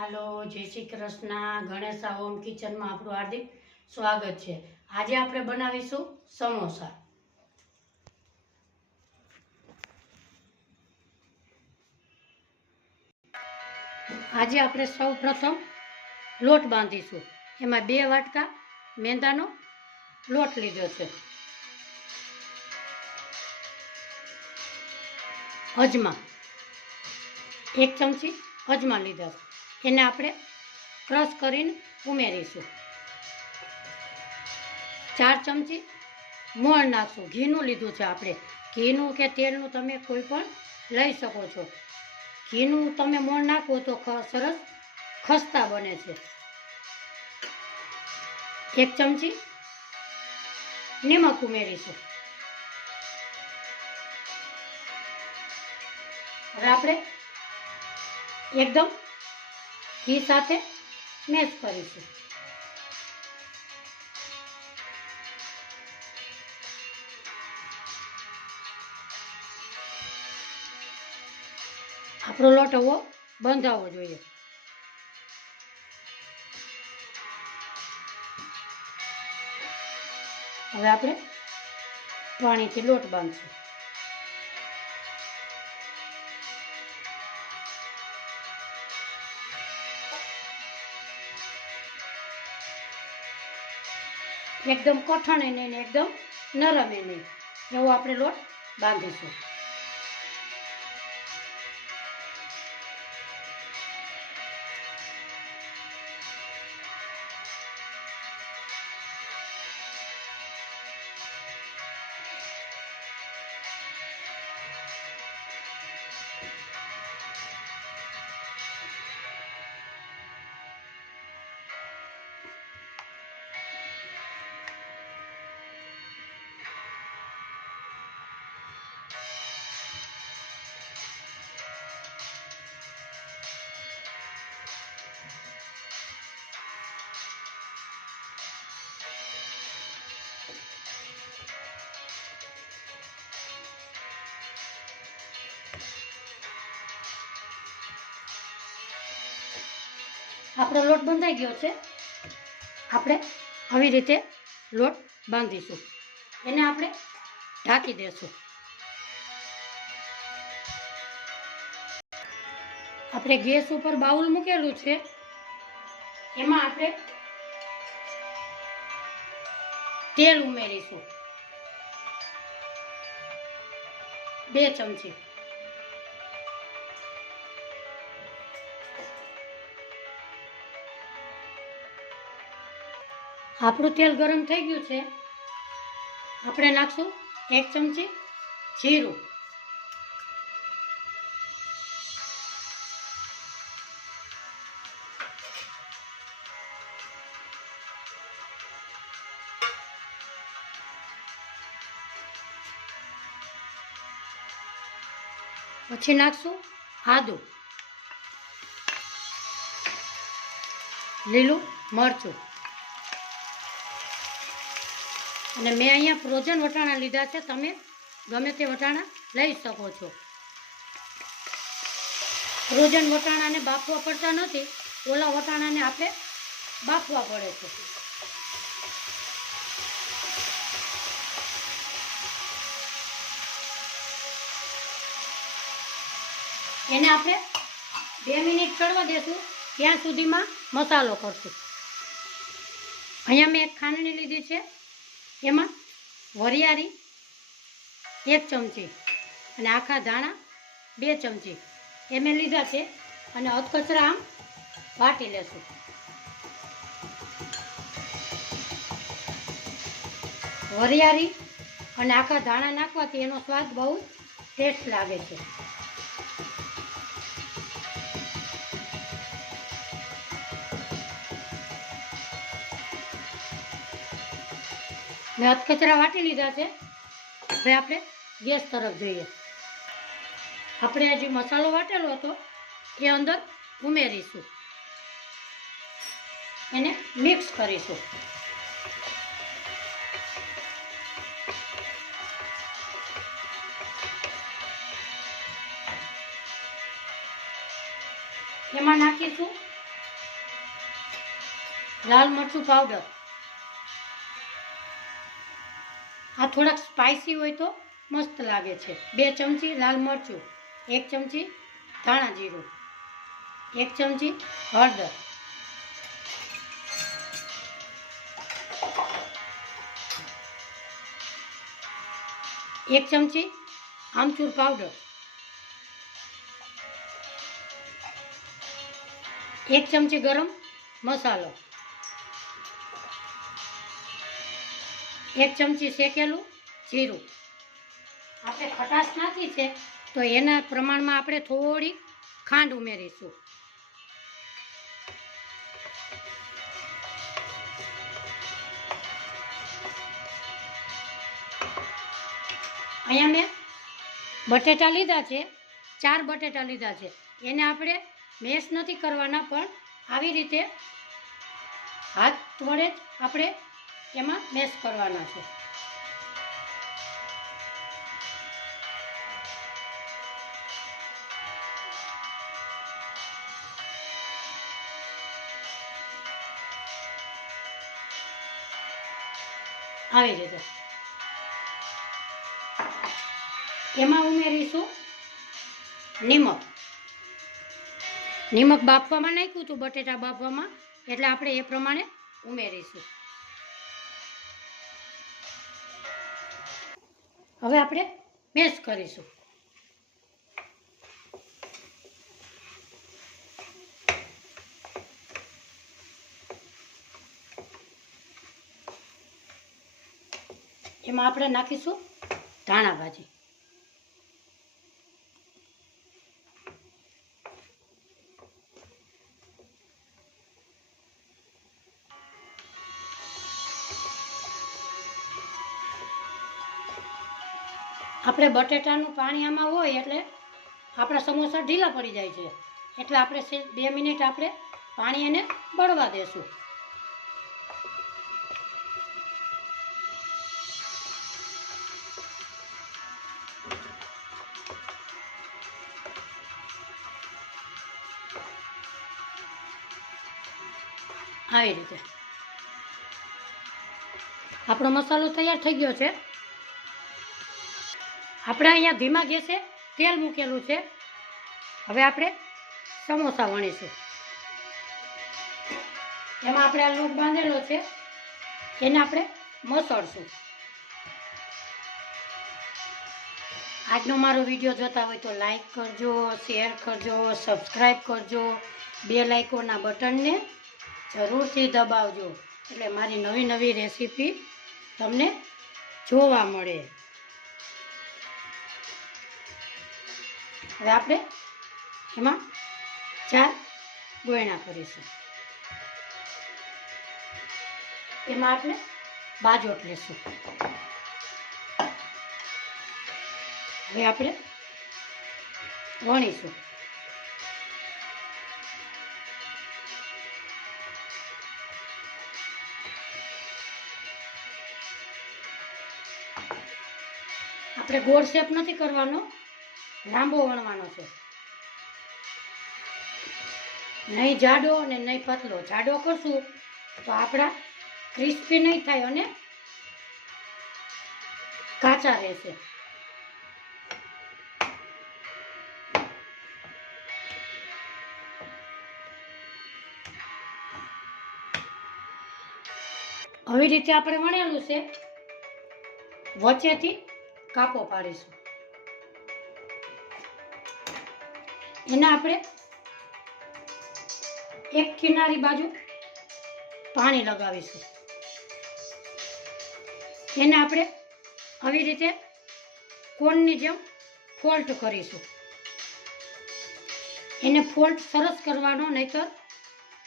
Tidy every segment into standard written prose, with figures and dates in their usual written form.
હાલો, જય શ્રી કૃષ્ણ. ગણેશા હોમ કિચનમાં આપણું હાર્દિક સ્વાગત છે. આજે આપણે બનાવીશું સમોસા. આજે આપણે સૌ પ્રથમ લોટ બાંધીશું. એમાં 2 વાટકા મેંદાનો લોટ લીધો છે. અજમા 1 ચમચી અજમા લીધા છે. એને આપણે ક્રશ કરીને ઉમેરીશું. 4 ચમચી મોણ નાખશું. ઘીનું લીધું છે આપણે. ઘીનું કે તેલનું તમે કોઈ પણ લઈ શકો છો. ઘીનું તમે મોણ નાખો તો સરસ ખસ્તા બને છે. 1 ચમચી નિમક ઉમેરીશું. હવે આપણે એકદમ ઘી સાથે મેશ કરીશું. આપણો લોટ હવે બંધાવવો જોઈએ. હવે આપણે પાણીથી લોટ બાંધશું. એકદમ કઠણ એ નહીં ને એકદમ નરમ એ નહીં, એવો આપણે લોટ બાંધીશું. આપણો લોટ બંધાઈ ગયો છે. આપણે આવી રીતે લોટ બાંધીશું. એને આપણે ઢાંકી દેશું. આપણે ગેસ ઉપર બાઉલ મૂકેલું છે. એમાં આપણે તેલ ઉમેરીશું. 2 ચમચી. આપણું તેલ ગરમ થઈ ગયું છે. આપણે નાખશું 1 ચમચી જીરું. પછી નાખશું આદું, લીલું મરચું, અને મેં અહીંયા ફ્રોઝન વટાણા લીધા છે. તમે ગમે તે વટાણા લઈ શકો છો. ફ્રોઝન વટાણાને બાફવા પડતા નથી, ઓલા વટાણાને આપણે બાફવા પડે છે. એને આપણે 2 મિનિટ ચડવા દેશું. ત્યાં સુધીમાં મસાલો કરશું. અહીંયા મેં એક ખાંડણી લીધી છે. એમાં વરિયાળી 1 ચમચી અને આખા ધાણા 2 ચમચી એ મેં લીધા છે. અને અધકચરા આમ વાટી લેશું. વરિયાળી અને આખા ધાણા નાખવાથી એનો સ્વાદ બહુ ટેસ્ટ લાગે છે. મેં અધકચરા વાટી લીધા છે. હવે આપણે ગેસ તરફ જોઈએ. આપણે આ જે મસાલો વાટેલો હતો એ અંદર ઉમેરીશું. એને મિક્સ કરીશું. એમાં નાખીશું લાલ મરચું પાવડર. આ થોડાક સ્પાઇસી હોય તો મસ્ત લાગે છે. 2 ચમચી લાલ મરચું, 1 ચમચી ધાણા જીરું, 1 ચમચી હળદર, 1 ચમચી આમચૂર પાવડર, 1 ચમચી ગરમ મસાલો, 1 ચમચી શેકેલું જીરું. આપણે ખટાશ નાખી છે તો એના પ્રમાણમાં આપણે થોડી ખાંડ ઉમેરીશું. અહીંયા મેં બટેટા લીધા છે, 4 બટેટા લીધા છે. એને આપણે મેશ નથી કરવાના, પણ આવી રીતે હાથ વડે જ આપણે એમાં મેશ કરવાના છે. આવી રીતે એમાં ઉમેરીશું નિમક. નિમક બાફવામાં નાખ્યું હતું, બટેટા બાફવામાં, એટલે આપણે એ પ્રમાણે ઉમેરીશું. હવે આપણે મેશ કરીશું. એમાં આપણે નાખીશું ધાણા ભાજી. આપણે બટેટાનું પાણી આમાં હોય એટલે આપણા સમોસા ઢીલા પડી જાય છે, એટલે આપણે 2 મિનિટ આપણે પાણી એને બળવા દેશું. આવી રીતે આપણો મસાલો તૈયાર થઈ ગયો છે. આપણે અહીંયા ધીમા ગેસે તેલ મૂકેલું છે. હવે આપણે સમોસા વણીશું. એમાં આપણે આ લોટ બાંધેલો છે, એને આપણે મસળશું. આજનો મારો વિડીયો જોતા હોય તો લાઈક કરજો, શેર કરજો, સબસ્ક્રાઈબ કરજો. બેલ આઇકોનના બટનને જરૂરથી દબાવજો, એટલે મારી નવી નવી રેસીપી તમને જોવા મળે. હવે આપણે એમાં 4 ગોયણા કરીશું. એમાં આપણે બાજોટ લેશું. હવે આપણે વણીશું. આપણે ગોળ શેપ નથી કરવાનો, લાંબો વણવાનો છે. નહીં જાડો અને નહીં પતલો. જાડો કરશું તો આપણા ક્રિસ્પી નહીં થાય અને કાચા રહેશે. આવી રીતે આપણે વણેલું છે, વચ્ચેથી કાપો પાડીશું. એના આપણે એક કિનારી બાજુ પાણી લગાવીશું. એને આપણે આવી રીતે કોનની જેમ ફોલ્ટ કરીશું. એને ફોલ્ટ સરસ કરવાનો, નહીતર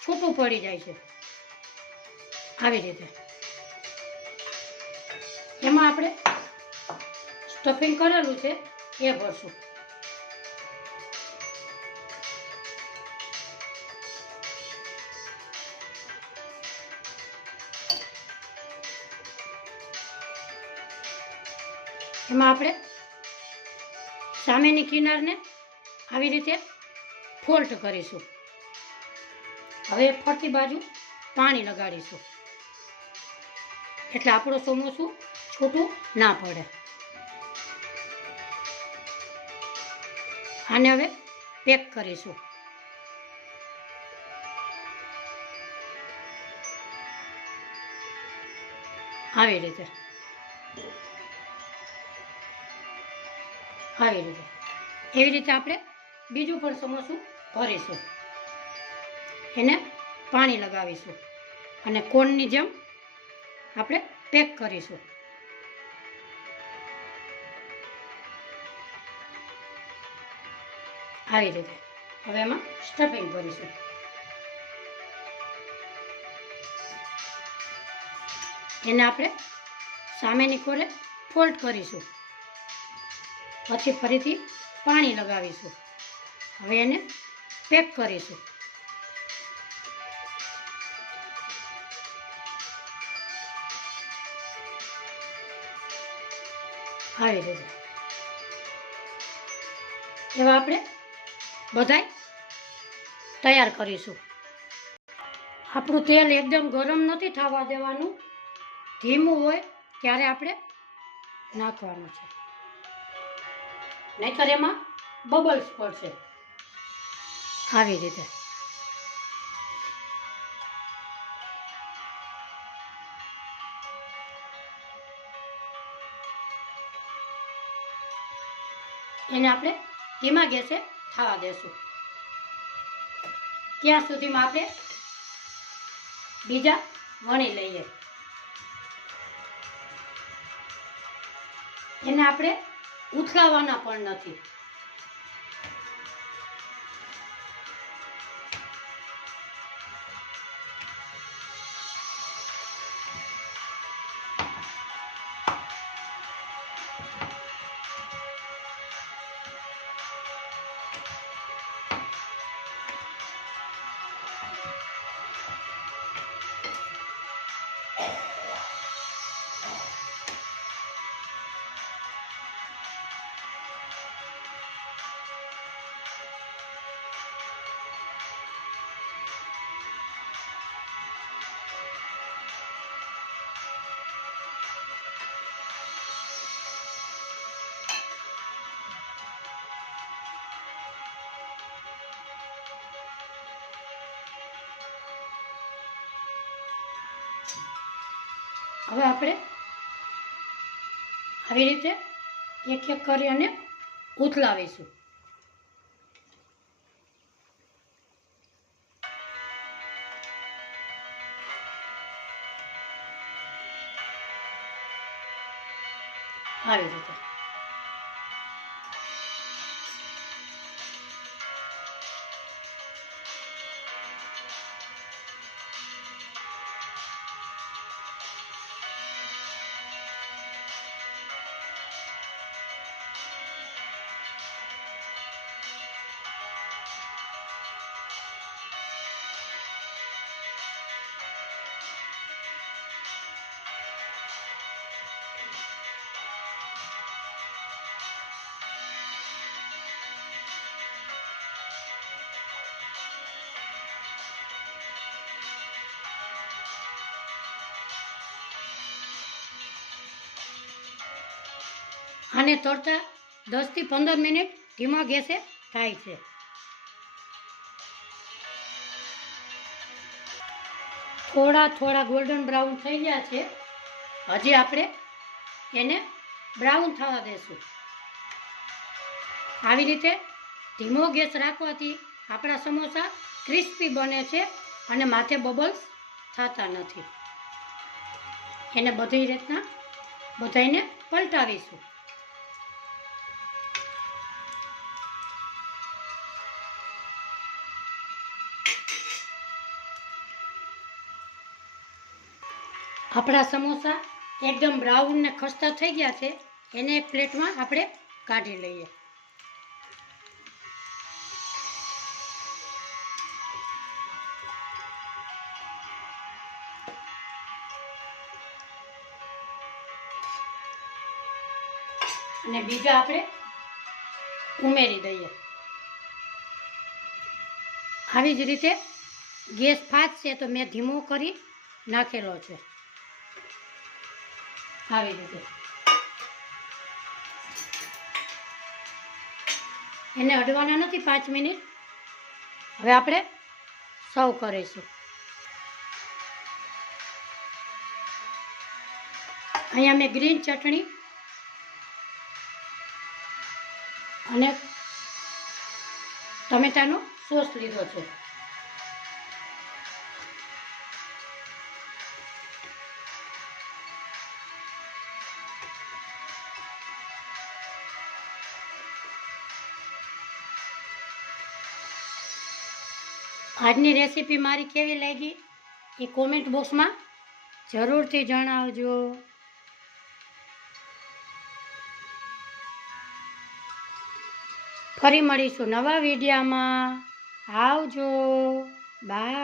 છૂટું પડી જાય છે. આવી રીતે એમાં આપણે સ્ટફિંગ કરેલું છે એ ભરશું. એમાં આપણે સામેની કિનારને આવી રીતે ફોલ્ટ કરીશું. હવે ફરતી બાજુ પાણી લગાડીશું, એટલે આપણું સમોસું છૂટું ના પડે. આને હવે પેક કરીશું. આવી રીતે એવી રીતે આપણે બીજું પણ સમોસું ભરીશું. એને પાણી લગાવીશું અને કોનની જેમ આપણે પેક કરીશું. આવી રીતે હવે એમાં સ્ટફિંગ ભરીશું. એને આપણે સામેની કોરે ફોલ્ડ કરીશું, પછી ફરીથી પાણી લગાવીશું. હવે એને પેક કરીશું. આવી રીતે એવા આપણે બધાય તૈયાર કરીશું. આપણું તેલ એકદમ ગરમ નથી થવા દેવાનું, ધીમું હોય ત્યારે આપણે નાખવાનું છે, નહીંતર એમાં બબલ્સ પડશે. આવી રીતે એને આપણે ધીમા ગેસે થવા દેશું. ત્યાં સુધીમાં આપણે બીજા વણી લઈએ. એને આપણે ઉથલાવવાના પણ નથી. હવે આપણે આવી રીતે એક એક કરી અને ઉથલાવીશું. આવી રીતે આને તળતા 10 થી 15 મિનિટ ધીમા ગેસે થાય છે. થોડા ગોલ્ડન બ્રાઉન થઈ ગયા છે. હજી આપણે એને બ્રાઉન થવા દેશું. આવી રીતે ધીમો ગેસ રાખવાથી આપણા સમોસા ક્રિસ્પી બને છે અને માથે બબલ્સ થતા નથી. એને બધી રીતના બધાને પલટાવીશું. આપણા સમોસા એકદમ બ્રાઉન ને ખસ્તા થઈ ગયા છે. એને એક પ્લેટમાં આપણે કાઢી લઈએ. અને બીજા આપણે ઉમેરી દઈએ. આવી જ રીતે ગેસ ફાસ્ટ છે તો મેં ધીમો કરી નાખેલો છે. આવી રીતે એને અડવાના નથી 5 મિનિટ. હવે આપણે સર્વ કરીશું. અહીંયા મેં ગ્રીન ચટણી અને ટમેટાનો સોસ લીધો છે. આજની રેસીપી મારી કેવી લાગી એ કોમેન્ટ બોક્સમાં જરૂરથી જણાવજો. ફરી મળીશું નવા વિડીયોમાં. આવજો. બાય.